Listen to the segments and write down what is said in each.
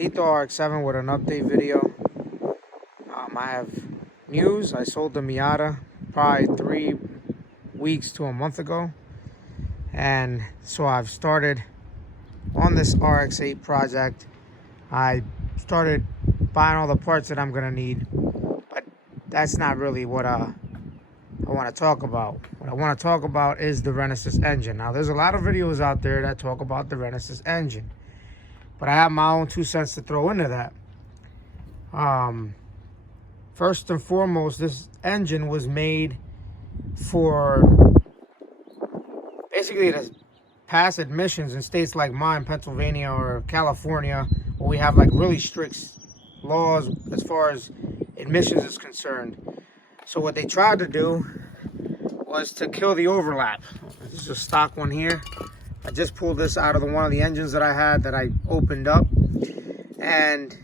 Etho Rx8 with an update video. I have news. I sold the Miata probably 3 weeks to a month ago. And so I've started on this Rx8 project. I started buying all the parts that I'm going to need. But that's not really what I want to talk about. What I want to talk about is the renesis engine. Now, there's a lot of videos out there that talk about the renesis engine. But I have my own 2 cents to throw into that. First and foremost, this engine was made for basically to pass admissions in states like mine, Pennsylvania or California, where we have like really strict laws as far as admissions is concerned. So what they tried to do was to kill the overlap. This is a stock one here. I just pulled this out of one of the engines that I had that I opened up. And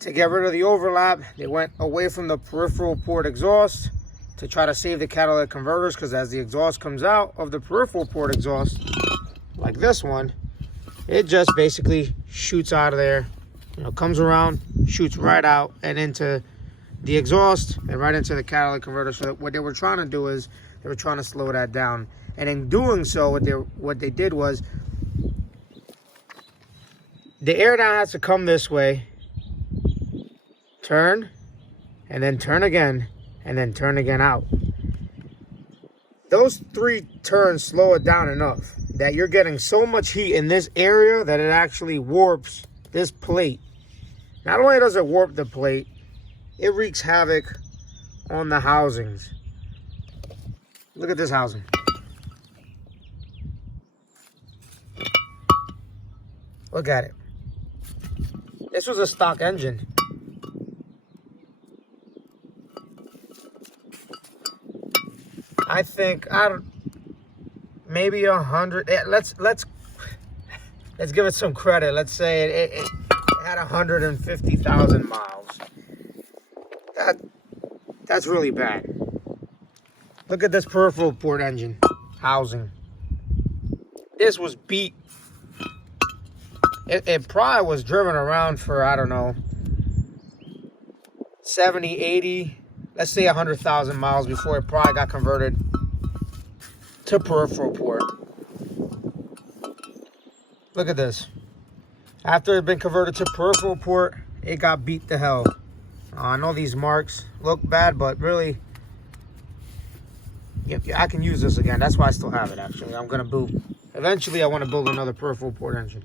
to get rid of the overlap, they went away from the peripheral port exhaust to try to save the catalytic converters, because as the exhaust comes out of the peripheral port exhaust, like this one, it just basically shoots out of there, comes around, shoots right out and into the exhaust and right into the catalytic converter. So what they were trying to do is they were trying to slow that down. And in doing so, what they did was the air down has to come this way, turn, and then turn again, and then turn again out. Those 3 turns slow it down enough that you're getting so much heat in this area that it actually warps this plate. Not only does it warp the plate, it wreaks havoc on the housings. Look at this housing. Look at it. This was a stock engine. I think maybe 100. Let's give it some credit. Let's say it had 150,000 miles. That's really bad. Look at this peripheral port engine housing. This was beat. It probably was driven around for, I don't know, 70, 80, let's say 100,000 miles before it probably got converted to peripheral port. Look at this. After it had been converted to peripheral port, it got beat to hell. I know these marks look bad, but really, I can use this again. That's why I still have it, actually. I'm going to build, eventually I want to build another peripheral port engine.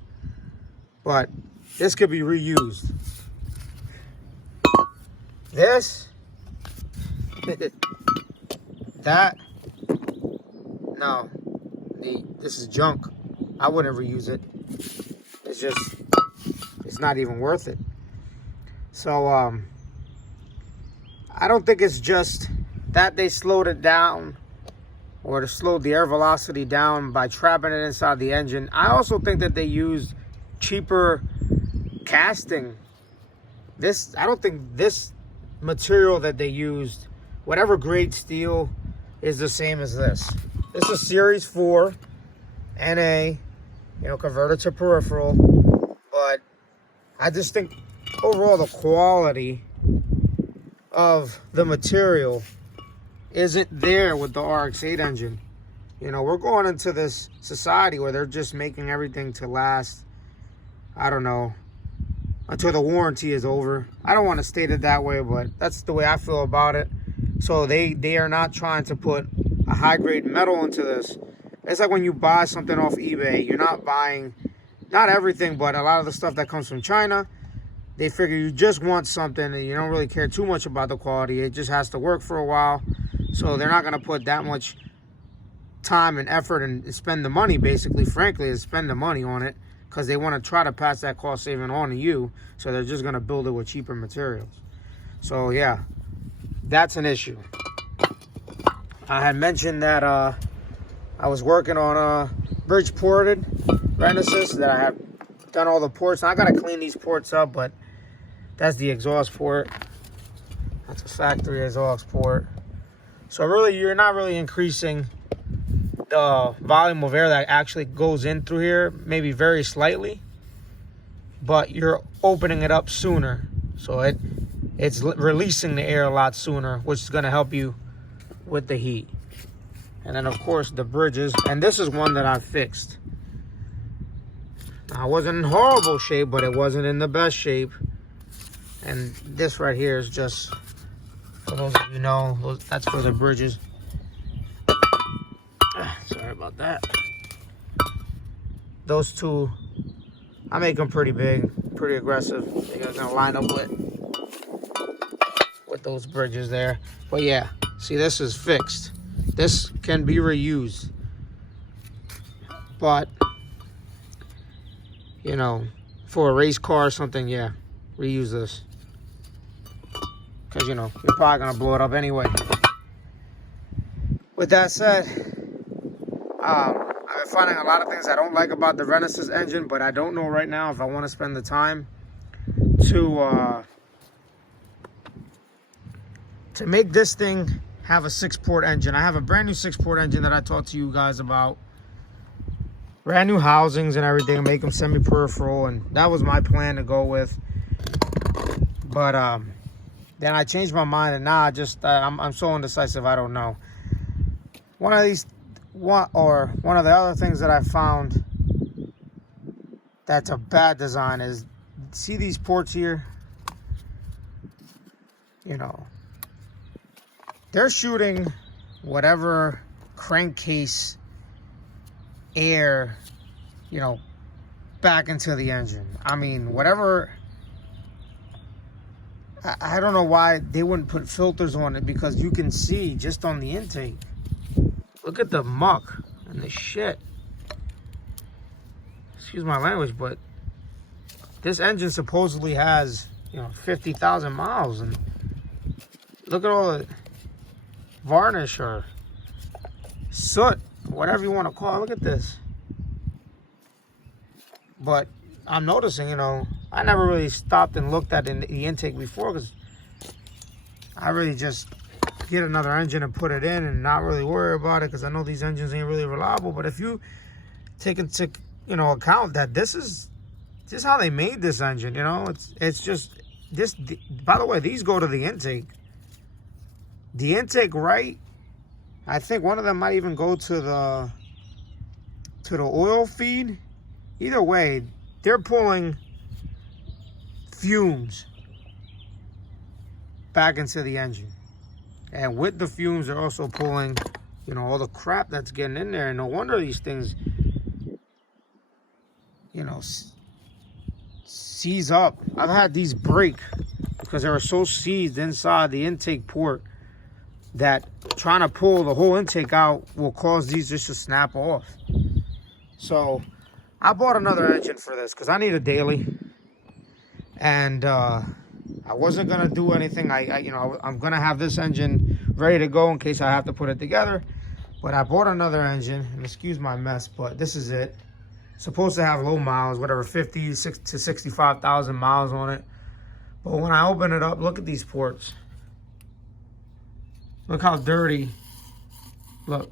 But this could be reused. This, that, no, this is junk. I wouldn't reuse it. It's not even worth it. So, I don't think it's just that they slowed it down or to slow the air velocity down by trapping it inside the engine. I also think that they used cheaper casting. I don't think this material that they used, whatever grade steel, is the same as this. This is Series 4 NA, converted to peripheral. But I just think overall the quality of the material isn't there with the Rx8 engine. We're going into this society where they're just making everything to last, I don't know, until the warranty is over. I don't want to state it that way, but that's the way I feel about it. So they are not trying to put a high-grade metal into this. It's like when you buy something off eBay, you're not buying, not everything, but a lot of the stuff that comes from China. They figure you just want something and you don't really care too much about the quality. It just has to work for a while. So they're not going to put that much time and effort and spend the money, basically, frankly, is spend the money on it, because they want to try to pass that cost saving on to you. So they're just going to build it with cheaper materials. So yeah, that's an issue. I had mentioned that I was working on a bridge ported renesis, that I have done all the ports. Now, I got to clean these ports up, but that's the exhaust port. That's a factory exhaust port. So really, you're not really increasing the volume of air that actually goes in through here, maybe very slightly. but you're opening it up sooner. So it's releasing the air a lot sooner, which is going to help you with the heat. And then, of course, the bridges. And this is one that I fixed. Now, it wasn't in horrible shape, but it wasn't in the best shape. And this right here is just, for those of you know, that's for the bridges. Sorry about that. Those two, I make them pretty big, pretty aggressive. They're gonna line up with those bridges there. But yeah, see, this is fixed. This can be reused. But, you know, for a race car or something, yeah, reuse this. Because, you know, you're probably going to blow it up anyway. With that said, I've been finding a lot of things I don't like about the Renesis engine, but I don't know right now if I want to spend the time to make this thing have a 6-port engine. I have a brand new 6-port engine that I talked to you guys about. Brand new housings and everything, make them semi-peripheral, and that was my plan to go with. But then I changed my mind, and now I'm so indecisive. I don't know. One of the other things that I found that's a bad design is, see these ports here? You know, they're shooting whatever crankcase air, you know, back into the engine. I mean, whatever. I don't know why they wouldn't put filters on it, because you can see just on the intake. Look at the muck and the shit. Excuse my language, but this engine supposedly has, you know, 50,000 miles, and look at all the varnish or soot, whatever you want to call it. Look at this. But I'm noticing, you know, I never really stopped and looked at the intake before, because I really just get another engine and put it in and not really worry about it, because I know these engines ain't really reliable. But if you take into, you know, account that this is how they made this engine, you know, it's just this. By the way, these go to the intake. The intake, right? I think one of them might even go to the oil feed. Either way, they're pulling fumes back into the engine. And with the fumes, they're also pulling, you know, all the crap that's getting in there. And no wonder these things, you know, seize up. I've had these break because they were so seized inside the intake port that trying to pull the whole intake out will cause these just to snap off. So I bought another engine for this because I need a daily. And I wasn't gonna do anything. I'm gonna have this engine ready to go in case I have to put it together. But I bought another engine, and excuse my mess, but this is it. It's supposed to have low miles, whatever, 50 to 65,000 miles on it. But when I open it up, look at these ports. Look how dirty. Look.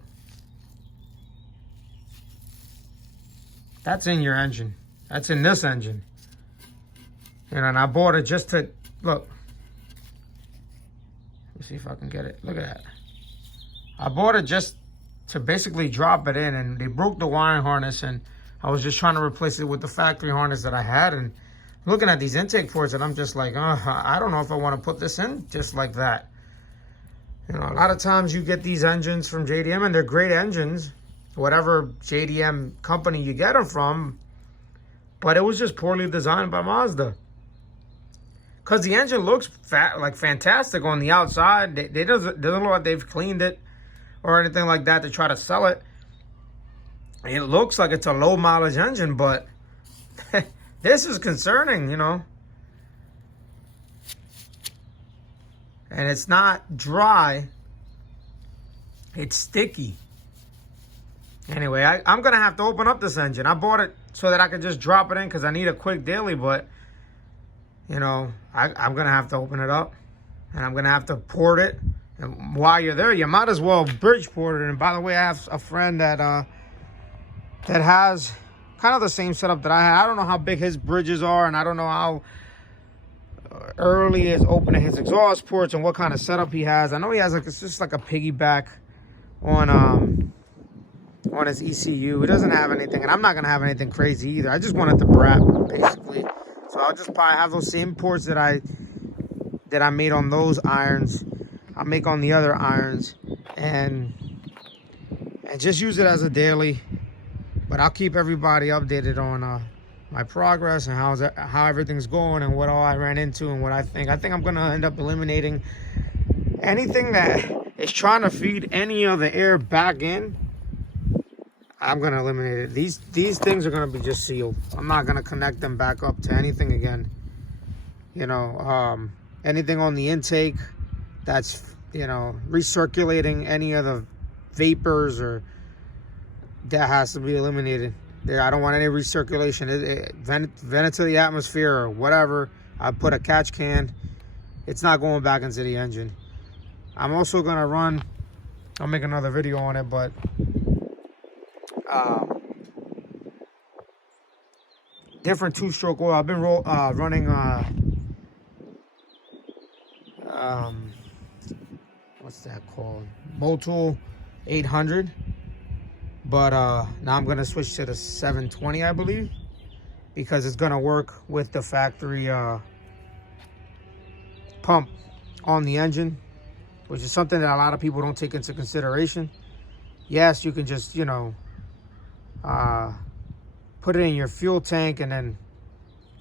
That's in your engine. That's in this engine. And I bought it just to, look. Let's see if I can get it. Look at that. I bought it just to basically drop it in, and they broke the wiring harness, and I was just trying to replace it with the factory harness that I had. And looking at these intake ports, and I'm just like, I don't know if I want to put this in just like that. You know, a lot of times you get these engines from JDM, and they're great engines, whatever JDM company you get them from, but it was just poorly designed by Mazda. Because the engine looks fantastic on the outside. They doesn't look like they've cleaned it or anything like that to try to sell it. It looks like it's a low mileage engine, but this is concerning, you know. And it's not dry. It's sticky. Anyway, I'm going to have to open up this engine. I bought it so that I could just drop it in because I need a quick daily, but you know, I'm going to have to open it up, and I'm going to have to port it. And while you're there, you might as well bridge port it. And by the way, I have a friend that has kind kind of the same setup that I had. I don't know how big his bridges are, and I don't know how early is opening his exhaust ports and what kind of setup he has. I know he has like, it's just like a piggyback on his ECU. He doesn't have anything, and I'm not gonna have anything crazy either. I just wanted the brat basically, so I'll just probably have those same ports that I made on those irons. I'll make on the other irons and just use it as a daily. But I'll keep everybody updated on my progress and how everything's going and what all I ran into and what I think. I think I'm gonna end up eliminating anything that is trying to feed any of the air back in. I'm gonna eliminate it. These things are gonna be just sealed. I'm not gonna connect them back up to anything again. You know, anything on the intake that's, you know, recirculating any of the vapors, or that has to be eliminated. There, I don't want any recirculation. Vent it to the atmosphere or whatever. I put a catch can. It's not going back into the engine. I'm also gonna run, I'll make another video on it, but different two-stroke oil. I've been running what's that called? Motul 800. But now I'm gonna switch to the 720, I believe, because it's gonna work with the factory pump on the engine, which is something that a lot of people don't take into consideration. Yes, you can just, you know, put it in your fuel tank and then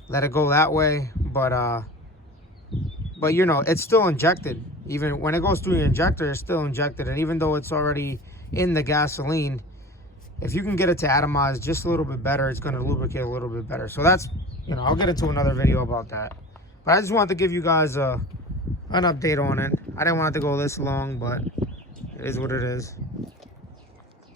let it go that way, but you know, it's still injected. Even when it goes through your injector, it's still injected, and even though it's already in the gasoline, if you can get it to atomize just a little bit better, it's going to lubricate a little bit better. So that's, you know, I'll get into another video about that. But I just wanted to give you guys an update on it. I didn't want it to go this long, but it is what it is.